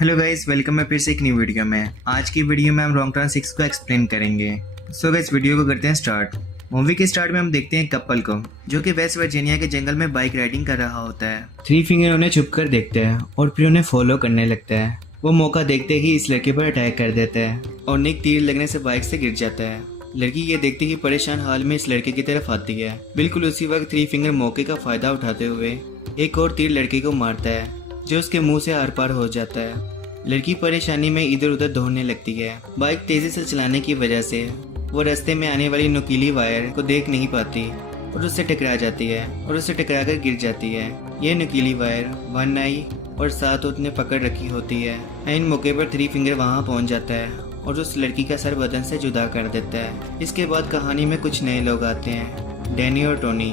Hello guys, welcome है फिर से एक न्यू वीडियो में। आज की वीडियो में हम रॉन्ग टर्न 6 को एक्सप्लेन करेंगे। सो गाइस, वीडियो को करते हैं स्टार्ट। मूवी के स्टार्ट में हम देखते हैं कपल को जो कि वेस्ट वर्जीनिया के जंगल में बाइक राइडिंग कर रहा होता है। थ्री फिंगर उन्हें छुप कर देखते हैं और फिर उन्हें फॉलो करने लगता है। वो मौका देखते ही इस लड़के पर अटैक कर देता है और निक तीर लगने से बाइक से गिर जाता है। लड़की ये देखते ही परेशान हाल में इस लड़के की तरफ आती है। बिल्कुल उसी वक्त थ्री फिंगर मौके का फायदा उठाते हुए एक और तीर लड़के को मारता है जो उसके मुंह से आर पार हो जाता है। लड़की परेशानी में इधर उधर दौड़ने लगती है। बाइक तेजी से चलाने की वजह से वो रास्ते में आने वाली नुकीली वायर को देख नहीं पाती और उससे टकरा जाती है और उससे टकरा कर गिर जाती है। ये नुकीली वायर वन आई और साथ उसने पकड़ रखी होती है। इन मौके पर थ्री फिंगर वहां पहुंच जाता है और उस लड़की का सर बदन से जुदा कर देता है। इसके बाद कहानी में कुछ नए लोग आते हैं, डैनी और टोनी,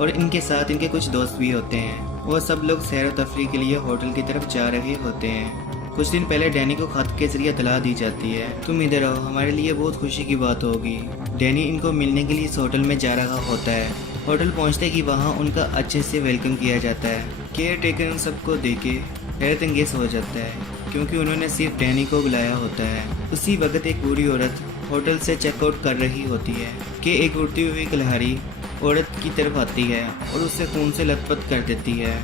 और इनके साथ इनके कुछ दोस्त भी होते हैं। वो सब लोग सैर व तफरीह के लिए होटल की तरफ जा रहे होते हैं। कुछ दिन पहले डैनी को खत के जरिए इतला दी जाती है, तुम इधर आओ, हमारे लिए बहुत खुशी की बात होगी। डैनी इनको मिलने के लिए इस होटल में जा रहा होता है। होटल पहुंचते ही वहां उनका अच्छे से वेलकम किया जाता है। केयर टेकर उन सबको देखे हैरत अंगेज हो जाता है क्योंकि उन्होंने सिर्फ डैनी को बुलाया होता है। उसी वक्त एक बूढ़ी औरत होटल से चेकआउट कर रही होती है कि एक उड़ती हुई कलहारी औरत की तरफ आती है और उससे खून से लथपथ कर देती है।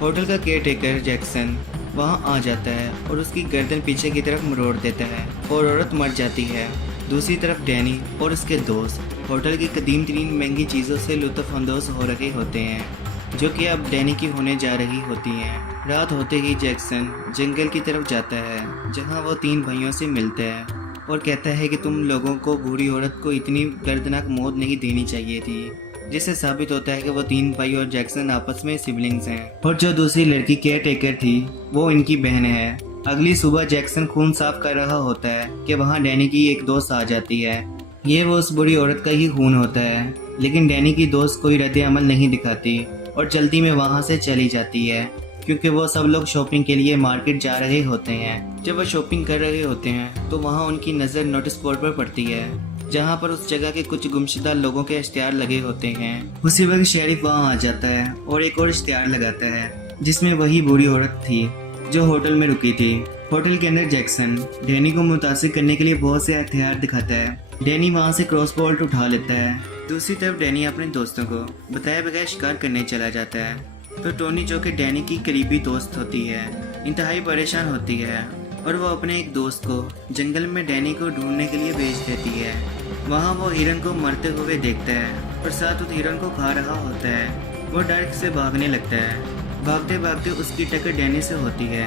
होटल का केयर टेकर जैक्सन वहां आ जाता है और उसकी गर्दन पीछे की तरफ मरोड़ देता है और औरत मर जाती है। दूसरी तरफ डैनी और उसके दोस्त होटल की कदीम तरीन महंगी चीज़ों से लुत्फ अंदोज हो रहे होते हैं जो कि अब डैनी की होने जा रही होती हैं। रात होते ही जैक्सन जंगल की तरफ जाता है जहां वो तीन भाइयों से मिलता है और कहता है कि तुम लोगों को बूढ़ी औरत को इतनी दर्दनाक मौत नहीं देनी चाहिए थी, जिससे साबित होता है कि वो तीन भाई और जैक्सन आपस में सिबलिंग्स हैं। और जो दूसरी लड़की केयर टेकर थी वो इनकी बहन है। अगली सुबह जैक्सन खून साफ कर रहा होता है कि वहाँ डैनी की एक दोस्त आ जाती है। ये वो उस बुरी औरत का ही खून होता है, लेकिन डैनी की दोस्त कोई रद्द अमल नहीं दिखाती और जल्दी में वहाँ से चली जाती है क्योंकि वो सब लोग शॉपिंग के लिए मार्केट जा रहे होते हैं। जब वो शॉपिंग कर रहे होते हैं तो वहाँ उनकी नज़र नोटिस बोर्ड पर पड़ती है जहाँ पर उस जगह के कुछ गुमशुदा लोगों के इश्तिहार लगे होते हैं। उसी वक्त शेरिफ वहाँ आ जाता है और एक और इश्तिहार लगाता है जिसमें वही बूढ़ी औरत थी जो होटल में रुकी थी। होटल के अंदर जैक्सन डैनी को मुतासिर करने के लिए बहुत से हथियार दिखाता है। डैनी वहाँ से क्रॉस बोल्ट उठा लेता है। दूसरी तरफ डैनी अपने दोस्तों को बताए बगैर शिकार करने चला जाता है तो टोनी, जो कि डैनी की करीबी दोस्त होती है, इंतहाई परेशान होती है और वो अपने एक दोस्त को जंगल में डैनी को ढूंढने के लिए भेज देती है। वहाँ वो हिरन को मरते हुए देखता है और साथ उस हिरन को खा रहा होता है। वो डर से भागने लगता है। भागते भागते उसकी टक्कर डैनी से होती है।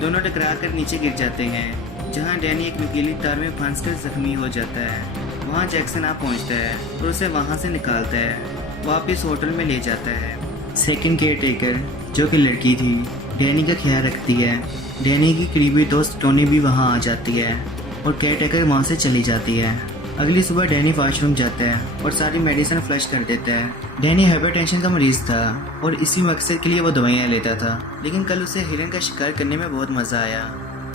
दोनों टकरा कर नीचे गिर जाते हैं जहाँ डैनी एक नुकीली तार में फंसकर जख्मी हो जाता है। वहाँ जैक्सन आ पहुँचता है और उसे वहाँ से निकालता है, वापस होटल में ले जाता है। सेकंड केयर टेकर, जो कि लड़की थी, डैनी का ख्याल रखती है। डैनी की करीबी दोस्त टोनी भी वहाँ आ जाती है और केयर टेकर वहाँ से चली जाती है। अगली सुबह डैनी वॉशरूम जाता है और सारी मेडिसिन फ्लश कर देता है। डैनी हाइपरटेंशन का मरीज था और इसी मकसद के लिए वो दवाइयाँ लेता था, लेकिन कल उसे हिरन का शिकार करने में बहुत मज़ा आया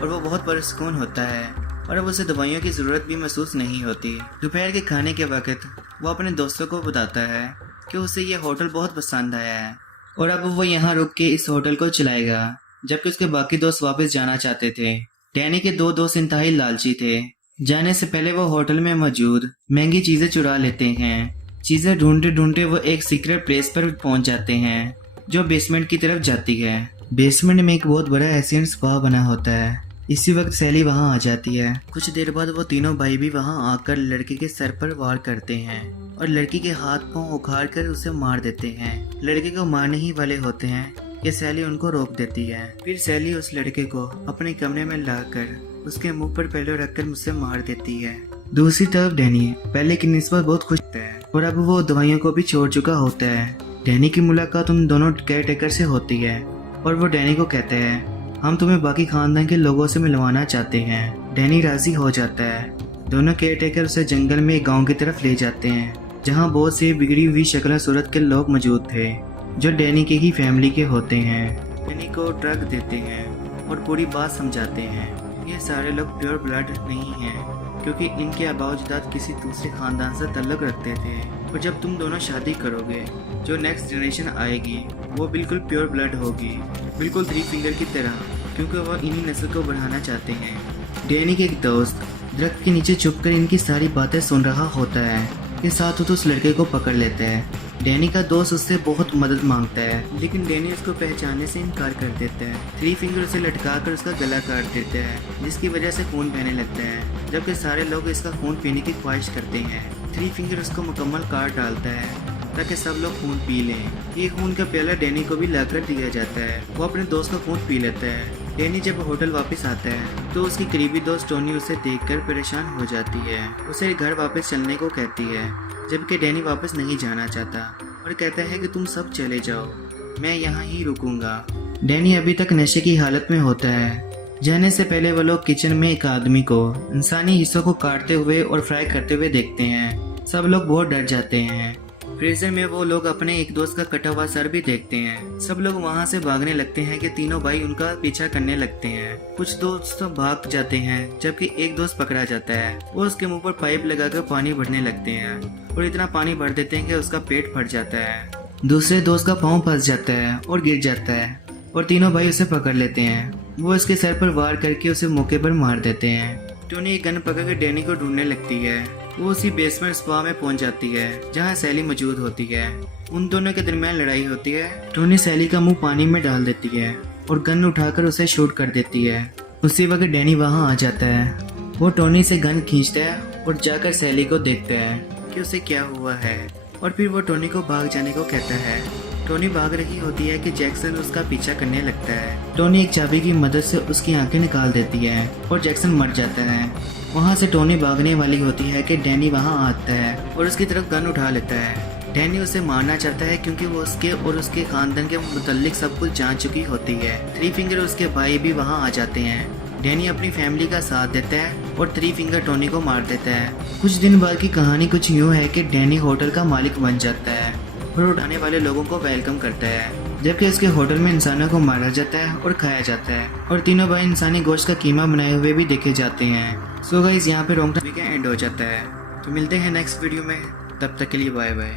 और वो बहुत पुरसुकून होता है और अब उसे दवाइयों की ज़रूरत भी महसूस नहीं होती। दोपहर के खाने के वक्त वो अपने दोस्तों को बताता है कि उसे ये होटल बहुत पसंद आया है और अब वो यहाँ रुक के इस होटल को चलाएगा, जबकि उसके बाकी दोस्त वापस जाना चाहते थे। डैनी के दो दोस्त इंतहाई लालची थे। जाने से पहले वो होटल में मौजूद महंगी चीजें चुरा लेते हैं। चीजें ढूंढते ढूंढते वो एक सीक्रेट प्लेस पर पहुंच जाते हैं जो बेसमेंट की तरफ जाती है। बेसमेंट में एक बहुत बड़ा एशियन स्पा बना होता है। इसी वक्त सैली वहां आ जाती है। कुछ देर बाद वो तीनों भाई भी वहां आकर लड़के के सर पर वार करते हैं और लड़की के हाथ पांव उखाड़ कर उसे मार देते हैं। लड़के को मारने ही वाले होते हैं कि सैली उनको रोक देती है। फिर सैली उस लड़के को अपने कमरे में लाकर उसके मुंह पर पहले रखकर मुझसे मार देती है। दूसरी तरफ डैनी पहले की निस्बत बहुत खुश है और अब वो दवाइयों को भी छोड़ चुका होता है। डैनी की मुलाकात उन दोनों केयर टेकर से होती है और वो डैनी को कहते हैं, हम तुम्हें बाकी खानदान के लोगों से मिलवाना चाहते हैं। डैनी राजी हो जाता है। दोनों केयर टेकर उसे जंगल में एक गाँव की तरफ ले जाते हैं जहाँ बहुत से बिगड़ी हुई शक्ल सूरत के लोग मौजूद थे जो डैनी के ही फैमिली के होते हैं। डैनी को ड्रग देते हैं और पूरी बात समझाते हैं। ये सारे लोग प्योर ब्लड नहीं हैं क्योंकि इनके आबाओ-अजदाद किसी दूसरे खानदान से ताल्लुक रखते थे और जब तुम दोनों शादी करोगे जो नेक्स्ट जनरेशन आएगी वो बिल्कुल प्योर ब्लड होगी, बिल्कुल थ्री फिंगर की तरह। क्योंकि वह इन्हीं नस्ल को बढ़ाना चाहते हैं। डैनी के एक दोस्त दरख्त के नीचे छुपकर इनकी सारी बातें सुन रहा होता है। के साथ तो उस लड़के को पकड़ लेता है। डैनी का दोस्त उससे बहुत मदद मांगता है, लेकिन डैनी उसको पहचानने से इनकार कर देता है। थ्री फिंगर उसे लटका कर उसका गला काट देता है, जिसकी वजह से खून बहने लगता है, जबकि सारे लोग इसका खून पीने की ख्वाहिश करते हैं। थ्री फिंगर उसको मुकम्मल काट डालता है ताकि सब लोग खून पी लें। ये खून का प्याला डैनी को भी लाकर दिया जाता है। वो अपने दोस्त का खून पी लेता है। डैनी जब होटल वापस आता है तो उसकी करीबी दोस्त टोनी उसे देखकर परेशान हो जाती है। उसे घर वापस चलने को कहती है, जबकि डैनी वापस नहीं जाना चाहता और कहता है कि तुम सब चले जाओ, मैं यहाँ ही रुकूंगा। डैनी अभी तक नशे की हालत में होता है। जाने से पहले वो लोग किचन में एक आदमी को इंसानी हिस्सों को काटते हुए और फ्राई करते हुए देखते हैं। सब लोग बहुत डर जाते हैं। फ्रीजर में वो लोग अपने एक दोस्त का कटा हुआ सर भी देखते हैं। सब लोग वहाँ से भागने लगते हैं कि तीनों भाई उनका पीछा करने लगते हैं। कुछ दोस्त तो भाग जाते हैं, जबकि एक दोस्त पकड़ा जाता है। वो उसके मुंह पर पाइप लगाकर पानी भरने लगते हैं और इतना पानी भर देते हैं कि उसका पेट फट जाता है। दूसरे दोस्त का पाँव फंस जाता है और गिर जाता है और तीनों भाई उसे पकड़ लेते हैं। वो उसके सर पर वार करके उसे मौके पर मार देते हैं। टोनी एक गन पकड़ कर डैनी को ढूंढने लगती है। वो उसी बेसमेंट स्पा में पहुंच जाती है जहां सैली मौजूद होती है। उन दोनों के दरमियान लड़ाई होती है। टोनी सैली का मुंह पानी में डाल देती है और गन उठाकर उसे शूट कर देती है। उसी वक्त डैनी वहां आ जाता है। वो टोनी से गन खींचता है और जाकर सैली को देखता है कि उसे क्या हुआ है, और फिर वो टोनी को भाग जाने को कहता है। टोनी भाग रही होती है कि जैक्सन उसका पीछा करने लगता है। टोनी एक चाबी की मदद से उसकी आंखें निकाल देती है और जैक्सन मर जाता है। वहाँ से टोनी भागने वाली होती है कि डैनी वहाँ आता है और उसकी तरफ गन उठा लेता है। डैनी उसे मारना चाहता है क्योंकि वो उसके और उसके खानदान के मुतल्लिक सब कुछ जान चुकी होती है। थ्री फिंगर उसके भाई भी वहाँ आ जाते हैं। डैनी अपनी फैमिली का साथ देता है और थ्री फिंगर टोनी को मार देता है। कुछ दिन बाद की कहानी कुछ यूँ है कि डैनी होटल का मालिक बन जाता है और उठाने वाले लोगों को वेलकम करता है, जबकि उसके होटल में इंसानों को मारा जाता है और खाया जाता है और तीनों भाई इंसानी गोश्त का कीमा बनाए हुए भी देखे जाते हैं। सो गाइस, यहाँ पे रॉन्ग टर्न का एंड हो जाता है। तो मिलते हैं नेक्स्ट वीडियो में, तब तक के लिए बाय बाय।